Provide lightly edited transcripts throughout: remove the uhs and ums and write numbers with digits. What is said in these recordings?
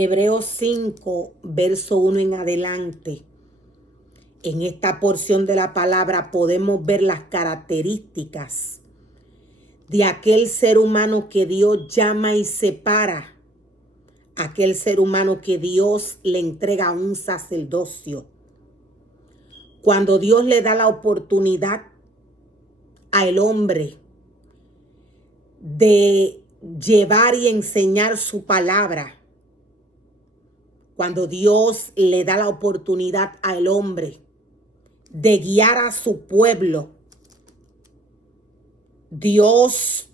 Hebreos 5, verso 1 en adelante. En esta porción de la palabra podemos ver las características de aquel ser humano que Dios llama y separa. Aquel ser humano que Dios le entrega a un sacerdocio. Cuando Dios le da la oportunidad al hombre de llevar y enseñar su palabra, cuando Dios le da la oportunidad al hombre de guiar a su pueblo, Dios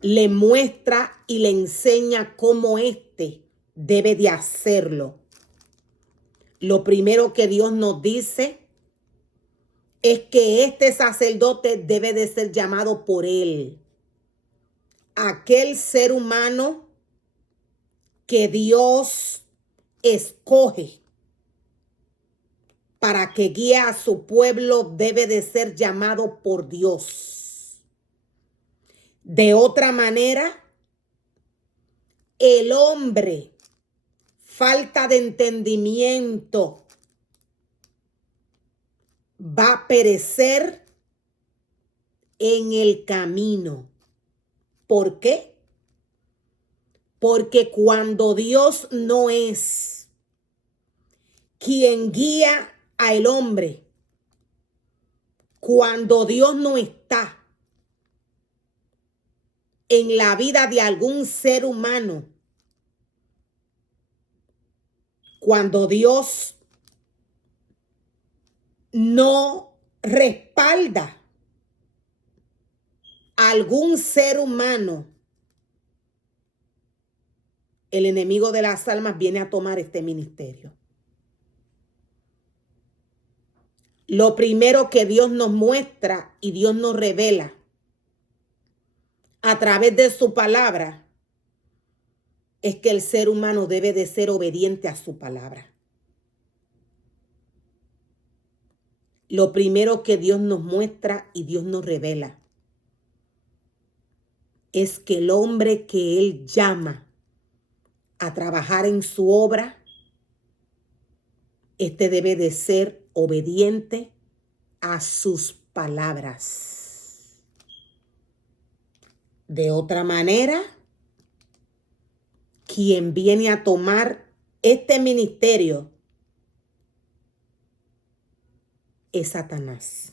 le muestra y le enseña cómo éste debe de hacerlo. Lo primero que Dios nos dice es que este sacerdote debe de ser llamado por él. Aquel ser humano que Dios escoge para que guíe a su pueblo debe de ser llamado por Dios. De otra manera, el hombre, falta de entendimiento, va a perecer en el camino. ¿Por qué? Porque cuando Dios no es quien guía al hombre, cuando Dios no está en la vida de algún ser humano, cuando Dios no respalda a algún ser humano, el enemigo de las almas viene a tomar este ministerio. Lo primero que Dios nos muestra y Dios nos revela a través de su palabra es que el ser humano debe de ser obediente a su palabra. Lo primero que Dios nos muestra y Dios nos revela es que el hombre que Él llama a trabajar en su obra, este debe de ser obediente a sus palabras. De otra manera, quien viene a tomar este ministerio es Satanás.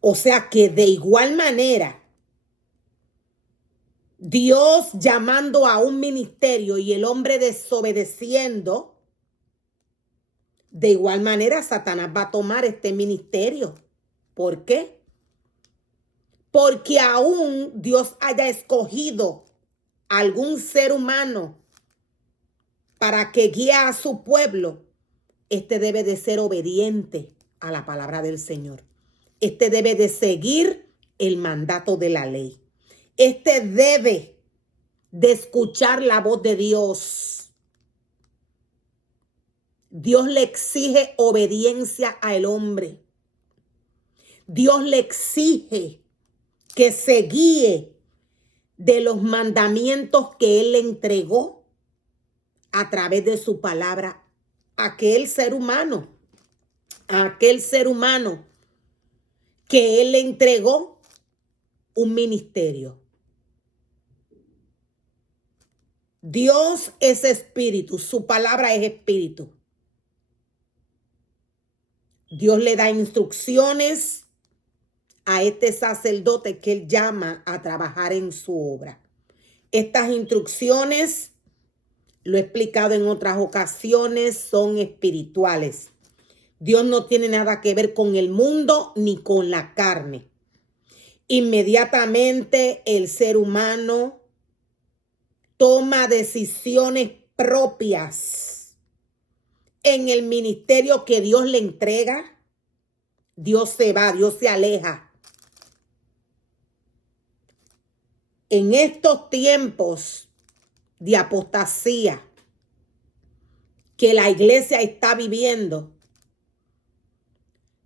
O sea que de igual manera, Dios llamando a un ministerio y el hombre desobedeciendo, de igual manera Satanás va a tomar este ministerio. ¿Por qué? Porque aún Dios haya escogido a algún ser humano para que guíe a su pueblo, este debe de ser obediente a la palabra del Señor. Este debe de seguir el mandato de la ley. Este debe de escuchar la voz de Dios. Dios le exige obediencia al hombre. Dios le exige que se guíe de los mandamientos que Él le entregó a través de su palabra a aquel ser humano que Él le entregó un ministerio. Dios es espíritu, su palabra es espíritu. Dios le da instrucciones a este sacerdote que Él llama a trabajar en su obra. Estas instrucciones, lo he explicado en otras ocasiones, son espirituales. Dios no tiene nada que ver con el mundo ni con la carne. Inmediatamente el ser humano toma decisiones propias en el ministerio que Dios le entrega. Dios se va, Dios se aleja. En estos tiempos de apostasía que la iglesia está viviendo,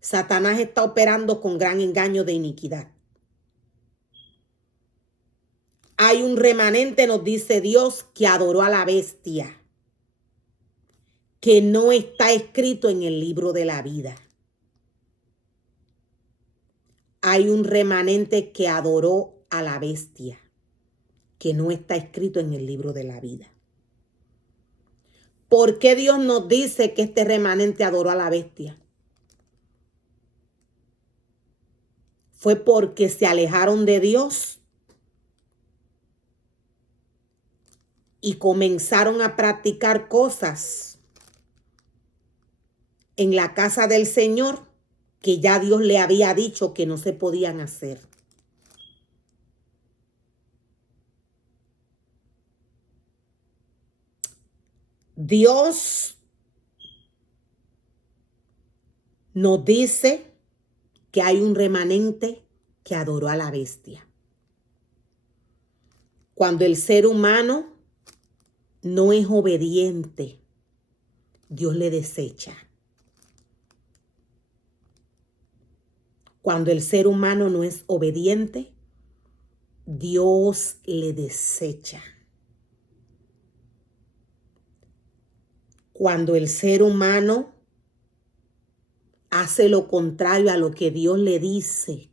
Satanás está operando con gran engaño de iniquidad. Hay un remanente, nos dice Dios, que adoró a la bestia, que no está escrito en el libro de la vida. Hay un remanente que adoró a la bestia, que no está escrito en el libro de la vida. ¿Por qué Dios nos dice que este remanente adoró a la bestia? Fue porque se alejaron de Dios y comenzaron a practicar cosas en la casa del Señor que ya Dios le había dicho que no se podían hacer. Dios nos dice que hay un remanente que adoró a la bestia. Cuando el ser humano no es obediente, Dios le desecha. Cuando el ser humano no es obediente, Dios le desecha. Cuando el ser humano hace lo contrario a lo que Dios le dice,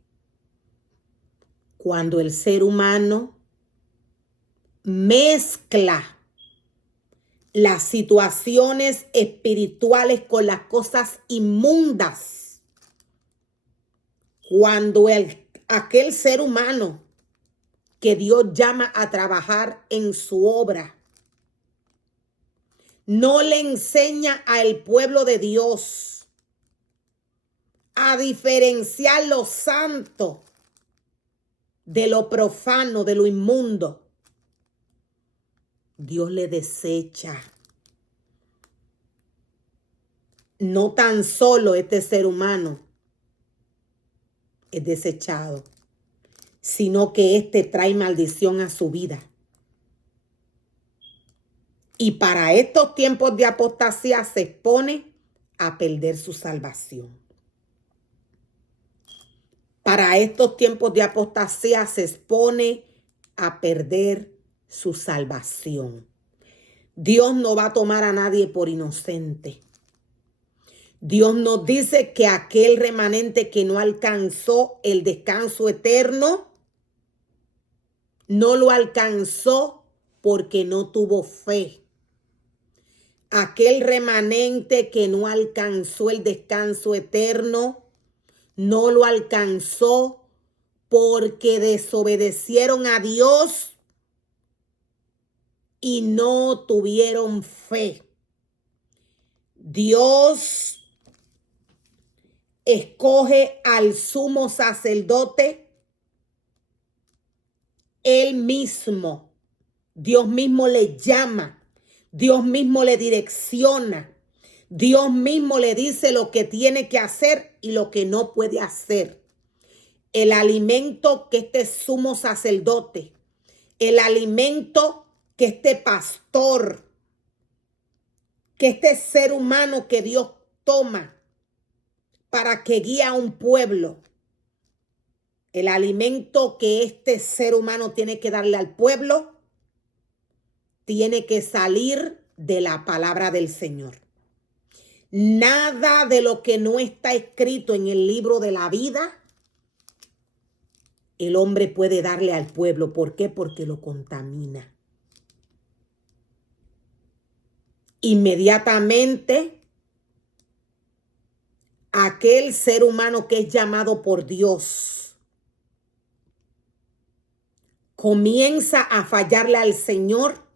cuando el ser humano mezcla las situaciones espirituales con las cosas inmundas, cuando aquel ser humano que Dios llama a trabajar en su obra no le enseña al pueblo de Dios a diferenciar lo santo de lo profano, de lo inmundo, Dios le desecha. No tan solo este ser humano es desechado, sino que este trae maldición a su vida. Y para estos tiempos de apostasía se expone a perder su salvación. Para estos tiempos de apostasía se expone a perder su salvación. Dios no va a tomar a nadie por inocente. Dios nos dice que aquel remanente que no alcanzó el descanso eterno, no lo alcanzó porque no tuvo fe. Aquel remanente que no alcanzó el descanso eterno, no lo alcanzó porque desobedecieron a Dios y no tuvieron fe. Dios escoge al sumo sacerdote él mismo. Dios mismo le llama. Dios mismo le direcciona. Dios mismo le dice lo que tiene que hacer y lo que no puede hacer. El alimento que este sumo sacerdote, el alimento que este pastor, que este ser humano que Dios toma para que guíe a un pueblo, el alimento que este ser humano tiene que darle al pueblo, tiene que salir de la palabra del Señor. Nada de lo que no está escrito en el libro de la vida, el hombre puede darle al pueblo. ¿Por qué? Porque lo contamina. Inmediatamente, aquel ser humano que es llamado por Dios comienza a fallarle al Señor,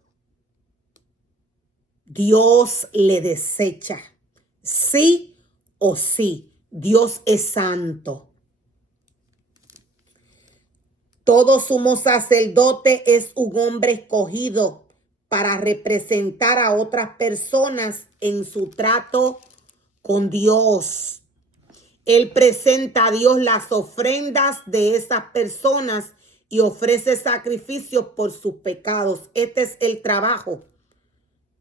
Dios le desecha. Sí o sí, Dios es santo. Todo sumo sacerdote es un hombre escogido para representar a otras personas en su trato con Dios. Él presenta a Dios las ofrendas de esas personas y ofrece sacrificios por sus pecados. Este es el trabajo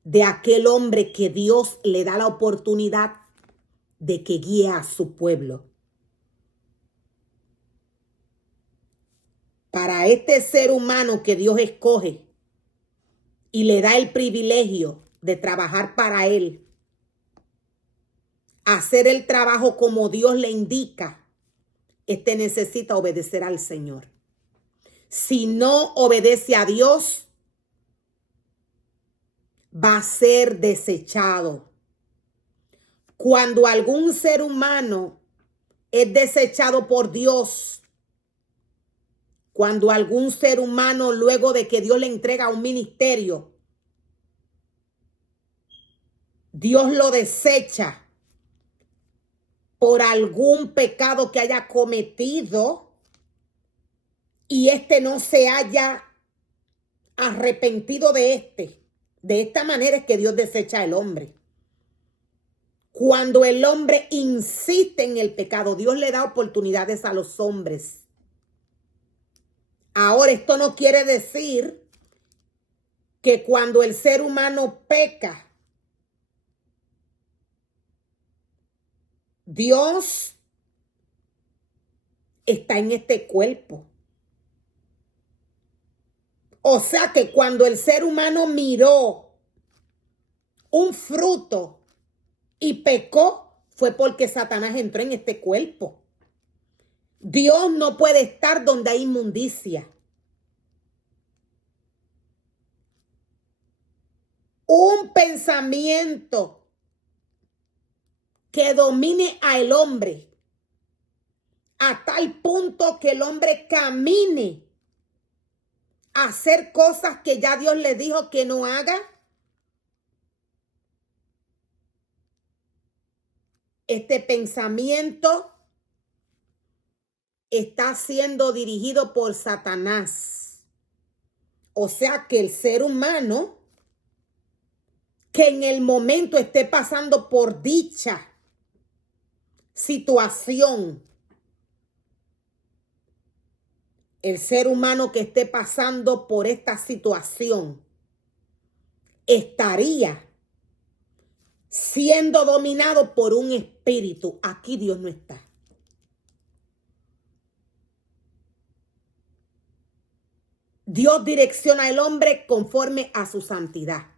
de aquel hombre que Dios le da la oportunidad de que guíe a su pueblo. para este ser humano que Dios escoge y le da el privilegio de trabajar para él, hacer el trabajo como Dios le indica, necesita obedecer al Señor. Si no obedece a Dios, va a ser desechado. Cuando algún ser humano es desechado por Dios, cuando algún ser humano, luego de que Dios le entrega un ministerio, Dios lo desecha por algún pecado que haya cometido y no se haya arrepentido de esta manera es que Dios desecha al hombre. Cuando el hombre insiste en el pecado, Dios le da oportunidades a los hombres. Ahora, esto no quiere decir que cuando el ser humano peca, Dios está en este cuerpo. O sea que cuando el ser humano miró un fruto y pecó, fue porque Satanás entró en este cuerpo. Dios no puede estar donde hay inmundicia. Un pensamiento que domine al hombre a tal punto que el hombre camine a hacer cosas que ya Dios le dijo que no haga. Este pensamiento está siendo dirigido por Satanás. O sea que el ser humano que en el momento esté pasando por dicha situación, el ser humano que esté pasando por esta situación estaría siendo dominado por un espíritu. Aquí Dios no está. Dios direcciona al hombre conforme a su santidad.